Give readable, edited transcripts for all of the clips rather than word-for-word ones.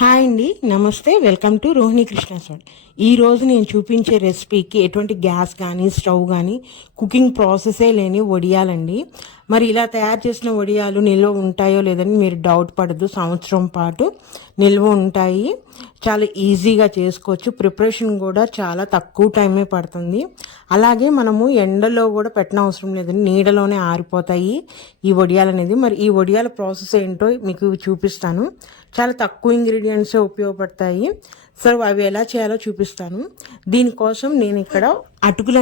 Hi అండి, నమస్తే. Welcome to Rohini Krishna sir. ఈరోజు నేను చూపించే రెసిపీకి ఎటువంటి గ్యాస్ కానీ స్టవ్ కానీ కుకింగ్ ప్రాసెసే లేని వడియాలండి. మరి ఇలా తయారు చేసిన వడియాలు నిల్వ ఉంటాయో లేదని మీరు డౌట్ పడద్దు. సంవత్సరం పాటు నిల్వ ఉంటాయి. చాలా ఈజీగా చేసుకోవచ్చు. ప్రిపరేషన్ కూడా చాలా తక్కువ టైమే పడుతుంది. అలాగే మనము ఎండలో కూడా పెట్టిన అవసరం లేదండి, నీడలోనే ఆరిపోతాయి ఈ వడియాలు అనేది. మరి ఈ వడియాల ప్రాసెస్ ఏంటో మీకు చూపిస్తాను. చాలా తక్కువ ఇంగ్రీడియంట్సే ఉపయోగపడతాయి. సో అవి ఎలా చేయాలో చూపిస్తాను. దీనికోసం నేను ఇక్కడ అటుకులు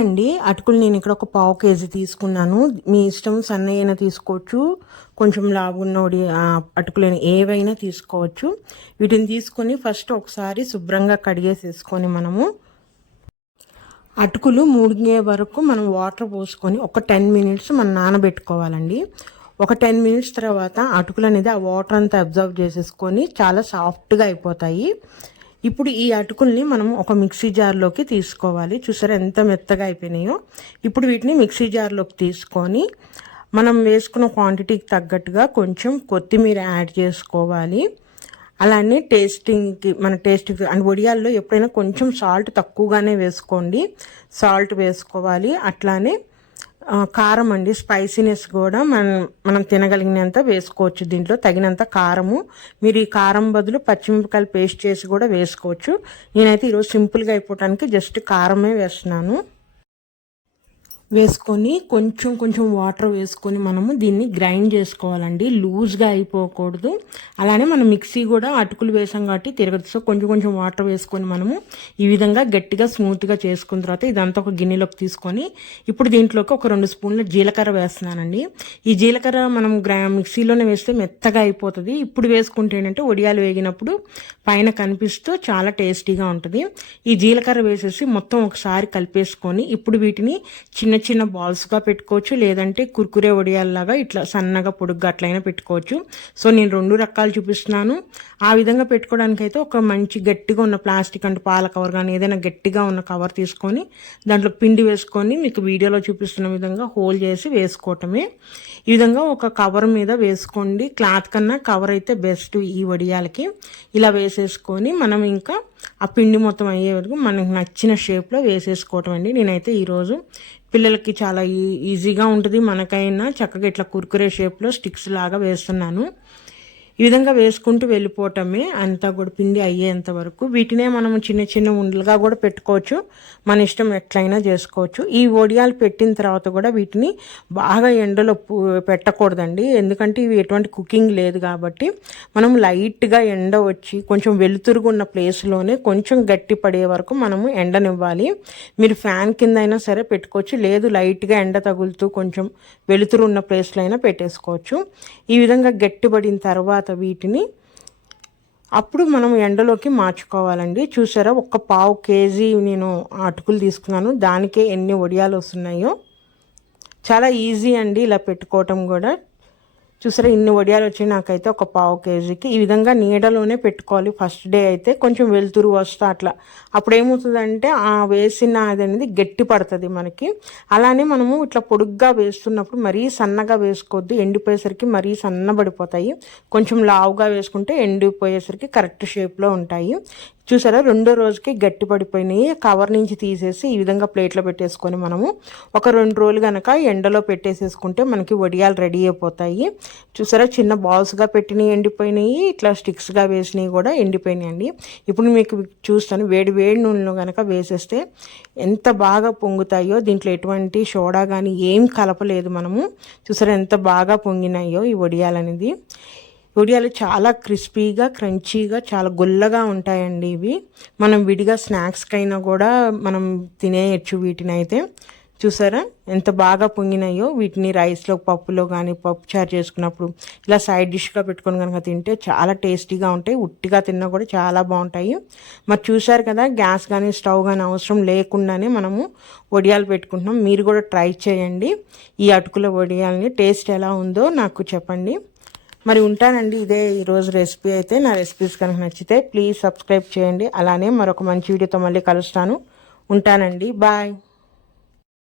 నేను ఇక్కడ ఒక 1/2 కేజీ తీసుకున్నాను. మీ ఇష్టం, సన్నయ్యైనా తీసుకోవచ్చు, కొంచెం లావున్న అటుకులైన ఏవైనా తీసుకోవచ్చు. వీటిని తీసుకొని ఫస్ట్ ఒకసారి శుభ్రంగా కడిగేసేసుకొని మనము అటుకులు మునిగే వరకు మనం వాటర్ పోసుకొని ఒక 10 మినిట్స్ మనం నానబెట్టుకోవాలండి. ఒక 10 మినిట్స్ తర్వాత అటుకులు అనేది ఆ వాటర్ అంతా అబ్జర్వ్ చేసేసుకొని చాలా సాఫ్ట్గా అయిపోతాయి. ఇప్పుడు ఈ అటుకుల్ని మనం ఒక మిక్సీ జార్లోకి తీసుకోవాలి. చూసారా ఎంత మెత్తగా అయిపోయినాయో. ఇప్పుడు వీటిని మిక్సీ జార్లోకి తీసుకొని మనం వేసుకున్న క్వాంటిటీకి తగ్గట్టుగా కొంచెం కొత్తిమీర యాడ్ చేసుకోవాలి. అలానే మన టేస్ట్కి అండ్ వడియాల్లో ఎప్పుడైనా కొంచెం సాల్ట్ తక్కువగానే వేసుకోండి. సాల్ట్ వేసుకోవాలి. అట్లానే కారం స్పైసీనెస్ కూడా మనం తినగలిగినంత వేసుకోవచ్చు. దీంట్లో తగినంత కారము. మీరు ఈ కారం బదులు పచ్చిమిరపకాయలు పేస్ట్ చేసి కూడా వేసుకోవచ్చు. నేనైతే ఈరోజు సింపుల్గా అయిపోవటానికి జస్ట్ కారమే వేస్తున్నాను. వేసుకొని కొంచెం వాటర్ వేసుకొని మనము దీన్ని గ్రైండ్ చేసుకోవాలండి. లూజ్గా అయిపోకూడదు. అలానే మనం మిక్సీ కూడా అటుకులు వేసాం కాబట్టి తిరగదు. సో కొంచెం వాటర్ వేసుకొని మనము ఈ విధంగా గట్టిగా స్మూత్గా చేసుకున్న తర్వాత ఇదంతా ఒక గిన్నెలోకి తీసుకొని ఇప్పుడు దీంట్లోకి ఒక 2 స్పూన్ల జీలకర్ర వేస్తున్నానండి. ఈ జీలకర్ర మనం మిక్సీలోనే వేస్తే మెత్తగా అయిపోతుంది. ఇప్పుడు వేసుకుంటే ఏంటంటే వడియాలు వేగినప్పుడు పైన కనిపిస్తూ చాలా టేస్టీగా ఉంటుంది. ఈ జీలకర్ర వేసేసి మొత్తం ఒకసారి కలిపేసుకొని ఇప్పుడు వీటిని చిన్న బాల్స్గా పెట్టుకోవచ్చు, లేదంటే కుర్కురే వడియాల్లాగా ఇట్లా సన్నగా పొడుగ్గా అట్లయినా పెట్టుకోవచ్చు. సో నేను 2 రకాలు చూపిస్తున్నాను. ఆ విధంగా పెట్టుకోవడానికైతే ఒక మంచి గట్టిగా ఉన్న ప్లాస్టిక్ అంటే పాల కవర్ కానీ ఏదైనా గట్టిగా ఉన్న కవర్ తీసుకొని దాంట్లో పిండి వేసుకొని మీకు వీడియోలో చూపిస్తున్న విధంగా హోల్ చేసి వేసుకోవటమే. ఈ విధంగా ఒక కవర్ మీద వేసుకోండి. క్లాత్ కన్నా కవర్ అయితే బెస్ట్ ఈ వడియాలకి. ఇలా వేసేసుకొని మనం ఇంకా ఆ పిండి మొత్తం అయ్యే వరకు మనకు నచ్చిన షేప్లో వేసేసుకోవటం అండి. నేనైతే ఈరోజు పిల్లలకి చాలా ఈజీగా ఉంటుంది, మనకైనా చక్కగా ఇట్లా కుర్కురే షేప్లో స్టిక్స్ లాగా వేస్తున్నాను. ఈ విధంగా వేసుకుంటూ వెళ్ళిపోవటమే అంతా కూడా పిండి అయ్యేంత వరకు. వీటినే మనం చిన్న ఉండలుగా కూడా పెట్టుకోవచ్చు, మన ఇష్టం ఎట్లయినా చేసుకోవచ్చు. ఈ వడియాలు పెట్టిన తర్వాత కూడా వీటిని బాగా ఎండలో పెట్టకూడదండి, ఎందుకంటే ఇవి ఎటువంటి కుకింగ్ లేదు కాబట్టి మనం లైట్గా ఎండ వచ్చి కొంచెం వెలుతురుగా ఉన్న ప్లేస్లోనే కొంచెం గట్టి పడే వరకు మనము ఎండనివ్వాలి. మీరు ఫ్యాన్ కింద అయినా సరే పెట్టుకోవచ్చు, లేదు లైట్గా ఎండ తగులుతూ కొంచెం వెలుతురు ఉన్న ప్లేస్లో అయినా పెట్టేసుకోవచ్చు. ఈ విధంగా గట్టిపడిన తర్వాత వీటిని అప్పుడు మనం ఎండలోకి మార్చుకోవాలండి. చూసారా, ఒక 1/2 కేజీ నేను అటుకులు తీసుకున్నాను, దానికే ఎన్ని వడియాలు వస్తున్నాయో. చాలా ఈజీ అండి ఇలా పెట్టుకోవటం కూడా. చూసారా ఇన్ని వడియాలు వచ్చాయి నాకైతే ఒక 1/2 కేజీకి. ఈ విధంగా నీడలోనే పెట్టుకోవాలి. ఫస్ట్ డే అయితే కొంచెం వెలుతురు వస్తా అట్లా, అప్పుడు ఏమవుతుందంటే ఆ వేసిన అది అనేది గట్టి పడుతుంది మనకి. అలానే మనము ఇట్లా పొడుగ్గా వేస్తున్నప్పుడు మరీ సన్నగా వేసుకోవద్దు, ఎండిపోయేసరికి మరీ సన్నబడిపోతాయి. కొంచెం లావుగా వేసుకుంటే ఎండిపోయేసరికి కరెక్ట్ షేప్లో ఉంటాయి. చూసారా 2వ రోజుకి గట్టి పడిపోయినాయి. కవర్ నుంచి తీసేసి ఈ విధంగా ప్లేట్లో పెట్టేసుకొని మనము ఒక 2 రోజులు కనుక ఎండలో పెట్టేసేసుకుంటే మనకి వడియాలు రెడీ అయిపోతాయి. చూసారా చిన్న బాల్స్గా పెట్టినవి ఎండిపోయినాయి, ఇట్లా స్టిక్స్గా వేసినవి కూడా ఎండిపోయినాయి అండి. ఇప్పుడు మీకు చూస్తాను, వేడి నూనెలో కనుక వేసేస్తే ఎంత బాగా పొంగుతాయో. దీంట్లో ఎటువంటి సోడా కానీ ఏం కలపలేదు మనము. చూసారా ఎంత బాగా పొంగినాయో ఈ వడియాలు అనేది. వడియాలు చాలా క్రిస్పీగా క్రంచీగా చాలా గుల్లగా ఉంటాయండి ఇవి. మనం విడిగా స్నాక్స్కైనా కూడా మనం తినేయచ్చు వీటిని అయితే. చూసారా ఎంత బాగా పొంగినాయో. వీటిని రైస్లో పప్పులో కానీ పప్పు చారు చేసుకున్నప్పుడు ఇలా సైడ్ డిష్గా పెట్టుకొని కనుక తింటే చాలా టేస్టీగా ఉంటాయి. ఉట్టిగా తిన్నా కూడా చాలా బాగుంటాయి. మరి చూసారు కదా, గ్యాస్ కానీ స్టవ్ కానీ అవసరం లేకుండానే మనము వడియాలు పెట్టుకుంటున్నాం. మీరు కూడా ట్రై చేయండి ఈ అటుకుల వడియాలని. టేస్ట్ ఎలా ఉందో నాకు చెప్పండి. మరి ఉంటానండి. ఇదే ఈరోజు రెసిపీ అయితే. నా రెసిపీస్ కనుక నచ్చితే ప్లీజ్ సబ్స్క్రైబ్ చేయండి. అలానే మరొక మంచి వీడియోతో మళ్ళీ కలుస్తాను. ఉంటానండి. బాయ్.